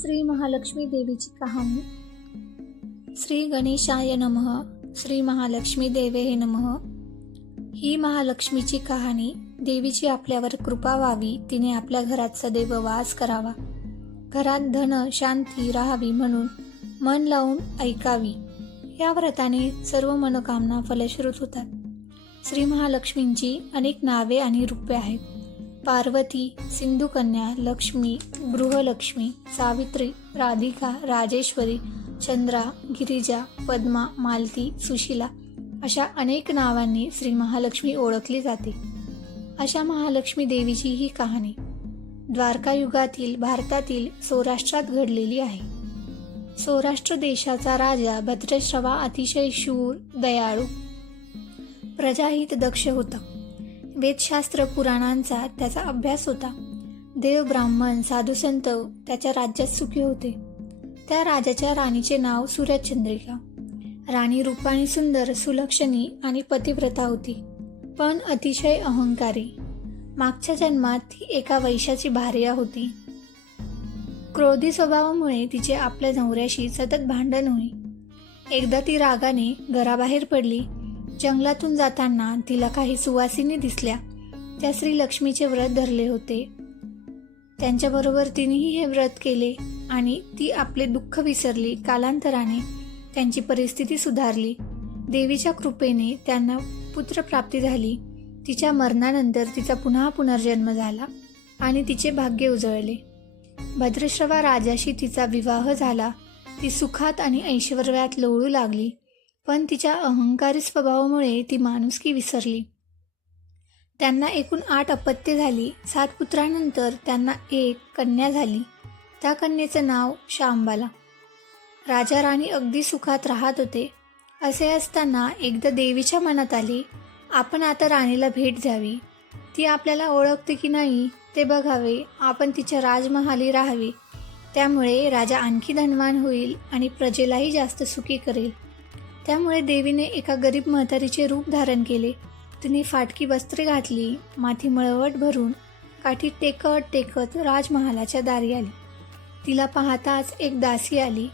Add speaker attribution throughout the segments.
Speaker 1: श्री महालक्ष्मी देवीची कहाणी. श्री गणेशाय नमः श्री महालक्ष्मी देवे हे नमः. ही महालक्ष्मीची कहाणी देवीची आपल्यावर कृपा व्हावी तिने आपल्या घरात सदैव वास करावा. घरात धन शांती राहावी म्हणून मन लावून ऐकावी. या व्रताने सर्व मनोकामना फलश्रुत होतात. श्री महालक्ष्मींची अनेक नावे आणि रूपे आहेत. पार्वती सिंधुकन्या लक्ष्मी गृहलक्ष्मी सावित्री राधिका राजेश्वरी चंद्रा गिरिजा पद्मा मालती सुशिला अशा अनेक नावांनी श्री महालक्ष्मी ओळखली जाते. अशा महालक्ष्मी देवीची ही कहाणी द्वारका युगातील भारतातील सौराष्ट्रात घडलेली आहे. सौराष्ट्र देशाचा राजा भद्रश्रवा अतिशय शूर दयाळू प्रजाहित दक्ष होता. वेदशास्त्र पुराणांचा त्याचा अभ्यास होता. देव ब्राह्मण साधुसंत त्याच्या राज्यात सुखी होते. त्या राजाच्या राणीचे नाव सूर्यचंद्रिका. राणी रूपाणी सुंदर सुलक्षणी आणि पतिव्रता होती पण अतिशय अहंकारी. मागच्या जन्मात ती एका वैशाची भार्या होती. क्रोधी स्वभावामुळे तिचे आपल्या नवऱ्याशी सतत भांडण होई. एकदा ती रागाने घराबाहेर पडली जंगलातून जाताना तिला काही सुवासिनी दिसल्या. त्या श्री लक्ष्मीचे व्रत धरले होते. त्यांच्याबरोबर तिनेही हे व्रत केले आणि ती आपले दुःख विसरली कालांतराने त्यांची परिस्थिती सुधारली. देवीच्या कृपेने त्यांना पुत्रप्राप्ती झाली. तिच्या मरणानंतर तिचा पुन्हा पुनर्जन्म झाला आणि तिचे भाग्य उजळले. भद्रश्रवा राजाशी तिचा विवाह झाला. ती सुखात आणि ऐश्वर्यात लोळू लागली. पण तिच्या अहंकारी स्वभावामुळे ती माणुसकी विसरली. त्यांना एकूण आठ अपत्ये झाली. सात पुत्रांनंतर त्यांना एक कन्या झाली. त्या कन्येचं नाव शांबाला राजा राणी अगदी सुखात राहत होते. असे असताना एकदा देवीच्या मनात आले आपण आता राणीला भेट द्यावी. ती आपल्याला ओळखते की नाही ते बघावे. आपण तिच्या राजमहाली राहावी. त्यामुळे राजा आणखी धनवान होईल आणि प्रजेलाही जास्त सुखी करेल. त्यामुळे देवीने एका गरीब म्हातारीचे रूप धारण केले. तिने फाटकी वस्त्रे घातली माथी मळवट भरून काठी टेकत टेकत राजमहालाच्या दारी आली. तिला पाहताच एक दासी आली.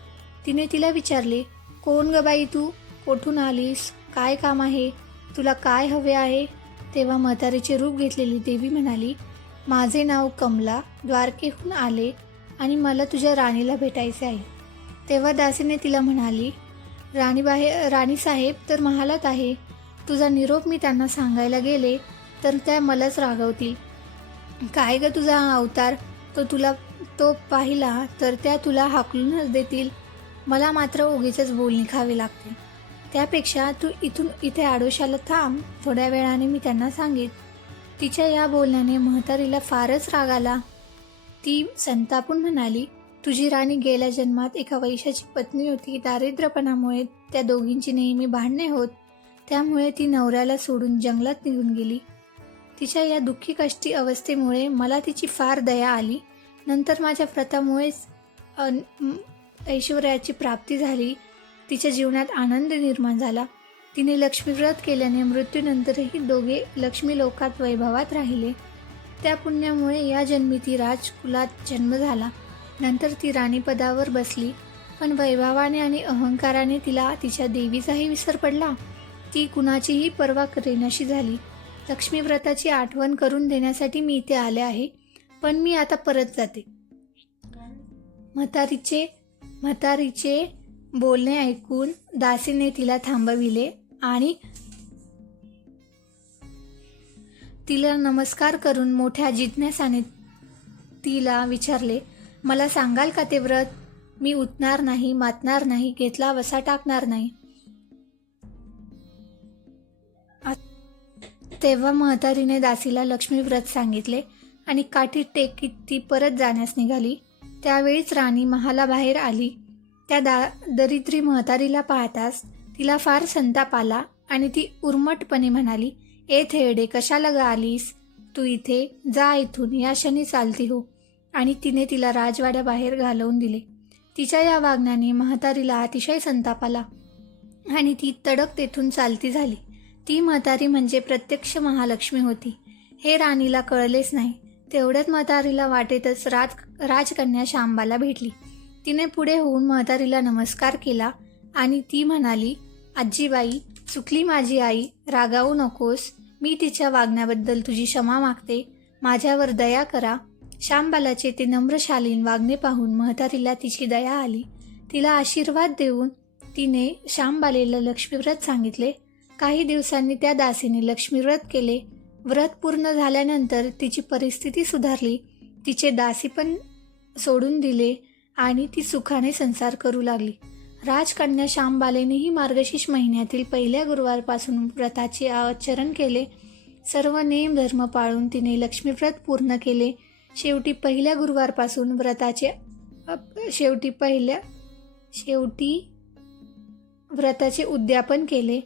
Speaker 1: तिने तिला विचारले कोण ग बाई तू? कोठून आलीस? काय काम आहे? तुला काय हवे आहे? तेव्हा म्हातारीचे रूप घेतलेली देवी म्हणाली माझे नाव कमला द्वारकेहून आले आणि मला तुझ्या राणीला भेटायचे आहे. तेव्हा दासीने तिला म्हणाली राणीबाहे राणीसाहेब तर महालात आहे. तुझा निरोप मी त्यांना सांगायला गेले तर त्या मलाच रागवतील. काय ग तुझा हा अवतार? तो तुला तो पाहिला तर त्या तुला हाकलूनच देतील. मला मात्र उगीच बोलणी खावी लागते. त्यापेक्षा तू इथून इथे आडोशाला थांब. थोड्या वेळाने मी त्यांना सांगेन. तिच्या या बोलण्याने म्हातारीला फारच राग आला. ती संतापून म्हणाली तुझी राणी गेल्या जन्मात एका वैशाची पत्नी होती. दारिद्र्यपणामुळे त्या दोघींची नेहमी भांडणे होत. त्यामुळे ती नवऱ्याला सोडून जंगलात निघून गेली. तिच्या या दुःखी कष्टी अवस्थेमुळे मला तिची फार दया आली. नंतर माझ्या व्रतामुळेच अन- ऐश्वर्याची प्राप्ती झाली. तिच्या जीवनात आनंद निर्माण झाला. तिने लक्ष्मीव्रत केल्याने मृत्यूनंतरही दोघे लक्ष्मी लोकात वैभवात राहिले. त्या पुण्यामुळे या जन्मी ती राजकुलात जन्म झाला. नंतर ती राणीपदावर बसली. पण वैभवाने आणि अहंकाराने तिला तिच्या देवीचाही विसर पडला. ती कुणाचीही पर्वा करेनाशी झाली. लक्ष्मीव्रताची आठवण करून देण्यासाठी मी इथे आले आहे पण मी आता परत जाते. म्हातारीचे म्हातारीचे बोलणे ऐकून दासीने तिला थांबविले आणि तिला नमस्कार करून मोठ्या जिज्ञासाने तिला विचारले मला सांगाल का ते व्रत? मी उठणार नाही मातणार नाही घेतला वसा टाकणार नाही. तेव्हा म्हातारीने दासीला लक्ष्मी व्रत सांगितले आणि काठी टेकीत ती परत जाण्यास निघाली. त्यावेळीच राणी महाला बाहेर आली. त्या दा दरिद्री म्हातारीला पाहताच तिला फार संताप आला आणि ती उर्मटपणे म्हणाली ए थेडे कशाला ग आलीस? तू इथे जा इथून या क्षणी चालती हो. आणि तिने तिला राजवाड्याबाहेर घालवून दिले. तिच्या या वागण्याने म्हातारीला अतिशय संताप आला आणि ती तडक तेथून चालती झाली. ती म्हातारी म्हणजे प्रत्यक्ष महालक्ष्मी होती. हे राणीला कळलेच नाही. तेवढ्यात म्हातारीला वाटेतच राज राजकन्या शांबाला भेटली. तिने पुढे होऊन म्हातारीला नमस्कार केला आणि ती म्हणाली आजीबाई चुकली माझी आई. रागावू नकोस. मी तिच्या वागण्याबद्दल तुझी क्षमा मागते. माझ्यावर दया करा. श्यामबालाचे ते नम्रशालीन वागणे पाहून म्हातारीला तिची दया आली. तिला आशीर्वाद देऊन तिने श्यामबालेला लक्ष्मीव्रत सांगितले. काही दिवसांनी त्या दासीने लक्ष्मीव्रत केले. व्रत पूर्ण झाल्यानंतर तिची परिस्थिती सुधारली. तिचे दासी पण सोडून दिले आणि ती सुखाने संसार करू लागली. राजकन्या श्यामबालेनेही मार्गशीर्ष महिन्यातील पहिल्या गुरुवारपासून व्रताचे आचरण केले. सर्व नेम धर्म पाळून तिने लक्ष्मीव्रत पूर्ण केले. शेवटी पहिल्या गुरुवारपासून व्रताचे शेवटी पहिल्या शेवटी व्रताचे उद्यापन केले.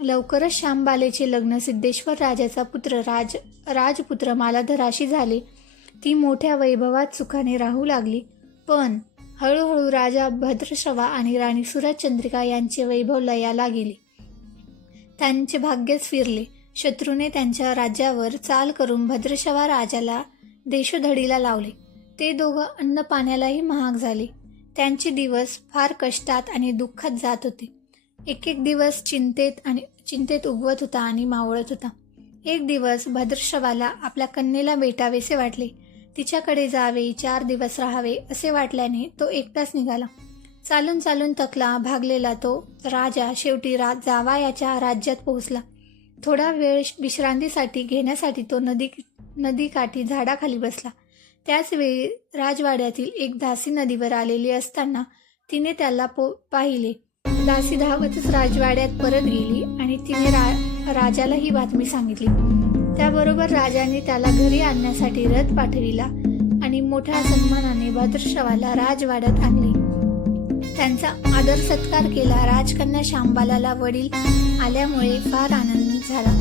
Speaker 1: लवकरच श्यामबालेचे लग्न सिद्धेश्वर राजाचा पुत्र राज राजपुत्र मालाधराशी झाले. ती मोठ्या वैभवात सुखाने राहू लागली. पण हळूहळू राजा भद्रश्रवा आणि राणी सुरचंद्रिका यांचे वैभव लयाला गेले. त्यांचे भाग्यच फिरले शत्रूने त्यांच्या राज्यावर चाल करून भद्रशवा राजाला देशोधडीला लावले. ते दोघं अन्न पाण्यालाही महाग झाले. त्यांचे दिवस फार कष्टात आणि दुःखात जात होते. एक एक दिवस चिंतेत आणि चिंतेत उगवत होता आणि मावळत होता. एक दिवस भद्रश्रवाला आपल्या कन्येला भेटावेसे वाटले. तिच्याकडे जावे चार दिवस राहावे असे वाटल्याने तो एकटाच निघाला. चालून चालून तकला भागलेला तो राजा शेवटी रा जावायाच्या राज्यात पोहोचला. थोडा वेळ विश्रांतीसाठी घेण्यासाठी तो नदी नदीकाठी झाडाखाली बसला. त्याचवेळी राजवाड्यातील एक दासी नदीवर आलेली असताना तिने त्याला पो पाहिले. दासी धावतच राजवाड्यात परत गेली आणि तिने रा राजाला ही बातमी सांगितली. त्याबरोबर राजाने त्याला घरी आणण्यासाठी रथ पाठविला आणि मोठ्या सन्मानाने भद्रशवाला राजवाड्यात आणले. त्यांचा आदर सत्कार केला. राजकन्या शांबालाला वडील आल्यामुळे फार आनंद झाला.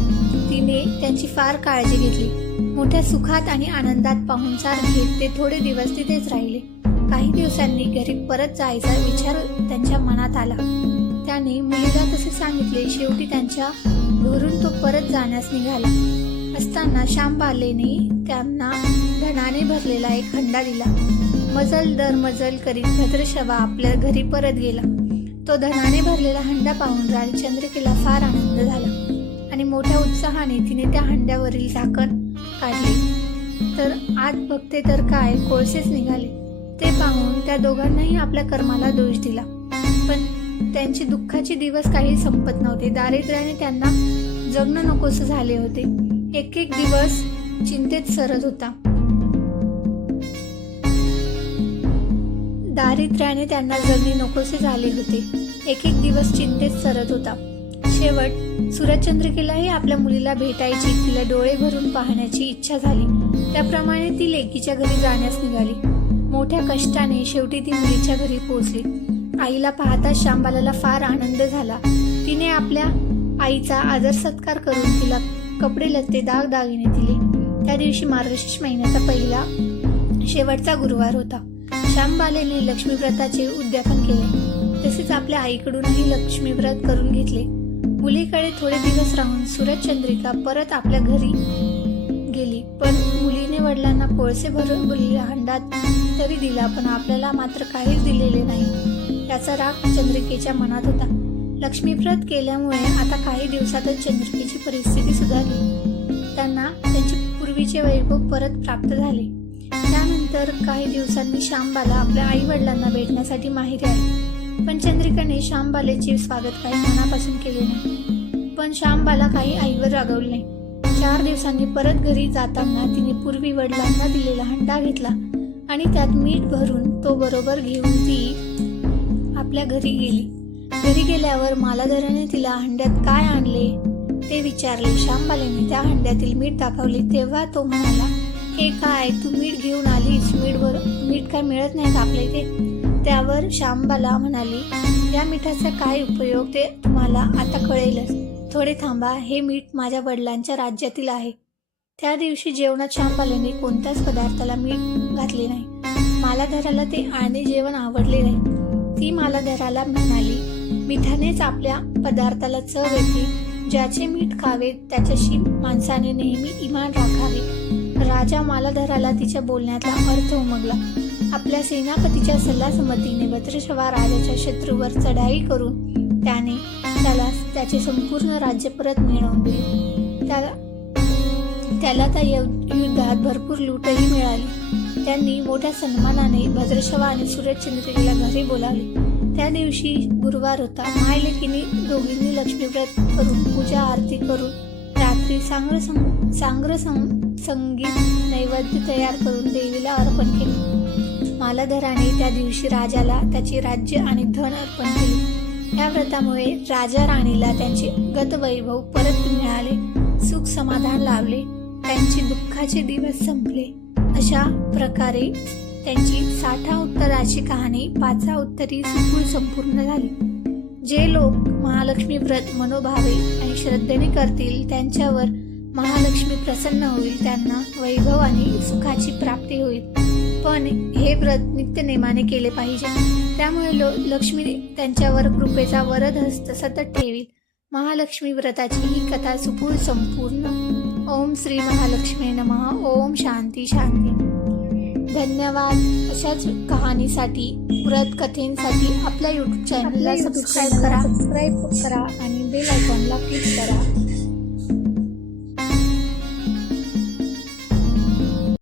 Speaker 1: तिने त्यांची फार काळजी घेतली. मोठ्या सुखात आणि आनंदात पाहुणचार घेत ते थोडे दिवस तिथेच राहिले. काही दिवसांनी घरी परत जायचा विचार त्यांच्या मनात आला. त्याने मुलीला तसे सांगितले शेवटी त्यांच्या घरून तो परत जाण्यास निघाला. असताना श्यामबालेने त्यांना धनाने भरलेला एक हंडा दिला. मजल दर मजल करीत भद्रशवा आपल्या घरी परत गेला. तो धनाने भरलेला हंडा पाहून राजचंद्रिकेला फार आनंद झाला आणि मोठ्या उत्साहाने तिने त्या हंड्यावरील झाकण काढली. तर आत बघते तर काय कोळसेच निघाले. ते पाहून त्या दोघांनाही आपल्या कर्माला दोष दिला. पण त्यांचे दुःखाचे दिवस काही संपत नव्हते. दारिद्र्याने त्यांना जगणं नकोस झाले होते. एक एक दिवस चिंतेत सरत होता. दारिद्र्याने त्यांना जगणे नकोसे झाले होते. एक एक दिवस चिंतेत सरत होता. शेवट सूरजचंद्रिकेलाही आपल्या मुलीला भेटायची तिला डोळे भरून पाहण्याची इच्छा झाली. त्याप्रमाणे ती लेकीच्या घरी जाण्यास निघाली. मोठ्या कष्टाने शेवटी ती मुलीच्या घरी पोहोचली. आईला पाहता शांबालाला फार आनंद झाला. तिने आपल्या आईचा आदर सत्कार करून तिला कपडे लत्ते दाग दागिने दिले. त्या दिवशी मार्गशीर्ष महिन्याचा पहिला शेवटचा गुरुवार होता. श्यामबालेने लक्ष्मीव्रताचे उद्यापन केले. तसेच आपल्या आईकडूनही लक्ष्मीव्रत करून घेतले. मुलीकडे थोडे दिवस राहून सूरजचंद्रिका परत आपल्या घरी गेली. पण मुलीने वडिलांना कोळसे भरून भरलेला हंडात तरी दिला पण आपल्याला मात्र काहीच दिलेले नाही. याचा राग चंद्रिकेच्या मनात होता. लक्ष्मीप्रत केल्यामुळे आता काही दिवसातच चंद्रिकेची परिस्थिती सुधारली. त्यांना त्यांचे पूर्वीचे वैभव परत प्राप्त झाले. त्यानंतर काही दिवसांनी श्यामबाला आपल्या आई वडिलांना भेटण्यासाठी माहिती आली. पण चंद्रिकाने श्यामबालेचे स्वागत काही मनापासून केले नाही. पण श्यामबाला काही आईवर रागवले नाही. चार दिवसांनी परत घरी जाताना तिने पूर्वी वडिलांना दिलेला हंडा घेतला आणि त्यात मीठ भरून तो बरोबर घेऊन ती आपल्या घरी गेली. घरी गेल्यावर मालाधराने तिला हंड्यात काय आणले ते विचारले. श्यामबालेने त्या हंड्यातील मीठ दाखवले. तेव्हा तो म्हणाला हे काय तू मीठ घेऊन आलीस? मीठ मीठ काय मिळत नाही का आपल्या इथे? त्यावर श्यामबाला म्हणाली या मिठाचा काय उपयोग ते तुम्हाला आता कळेलच. थोडे थांबा हे मीठ माझ्या वडिलांच्या राज्यातील आहे. त्या दिवशी जेवणात श्यामबालेने कोणत्याच पदार्थाला मीठ घातले नाही. मालाधराला ते आणि जेवण आवडले नाही. ती मालाधराला म्हणाली मिठानेच आपल्या पदार्थाला चव येते. ज्याचे मीठ खावे त्याच्याशी माणसाने नेहमी इमान राखावे. राजा मालाधराला तिच्या बोलण्यातला अर्थ उमगला. आपल्या सेनापतीच्या सल्लासंमतीने भद्रशवा राजाच्या शत्रूवर चढाई करून त्याने त्याला त्याचे संपूर्ण राज्य परत मिळवून दिले. त्याला त्याला त्या युद्धात भरपूर लूटही मिळाली. त्यांनी मोठ्या सन्मानाने भद्रशवा आणि सूर्यचंद्रिकेला घरी बोलावले. त्या दिवशी गुरुवार होता. मायलेकीने दोघींनी लक्ष्मीव्रत करून पूजा आरती करून रात्री सांग्र संग सांग्र संग संगीत नैवेद्य तयार करून देवीला अर्पण केले. मालधराने त्या दिवशी राजाला त्याचे राज्य आणि धन अर्पण केले. या व्रतामुळे राजा राणीला त्यांचे गतवैभव परत मिळाले सुख समाधान लाभले त्यांचे दुःखाचे दिवस संपले. अशा प्रकारे त्यांची साठा उत्तराची कहाणी पाचा उत्तरी सुखूळ संपूर्ण झाली. जे लोक महालक्ष्मी व्रत मनोभावे आणि श्रद्धेने करतील त्यांच्यावर महालक्ष्मी प्रसन्न होईल त्यांना वैभव आणि सुखाची प्राप्ती होईल. पण हे व्रत नित्यनेमाने केले पाहिजे. त्यामुळे लो लक्ष्मी त्यांच्यावर कृपेचा वरद हस्त सतत ठेवील. महालक्ष्मी व्रताची ही कथा सुपूर संपूर्ण. ओम श्री महालक्ष्मी नमः. ओम शांती शांती. धन्यवाद अशाच कहाणीसाठी व्रत कथेंसाठी आपल्या यूट्यूब चॅनलला सबस्क्राईब करा. सबस्क्राईब करा आणि बेल आयकॉनला क्लिक करा.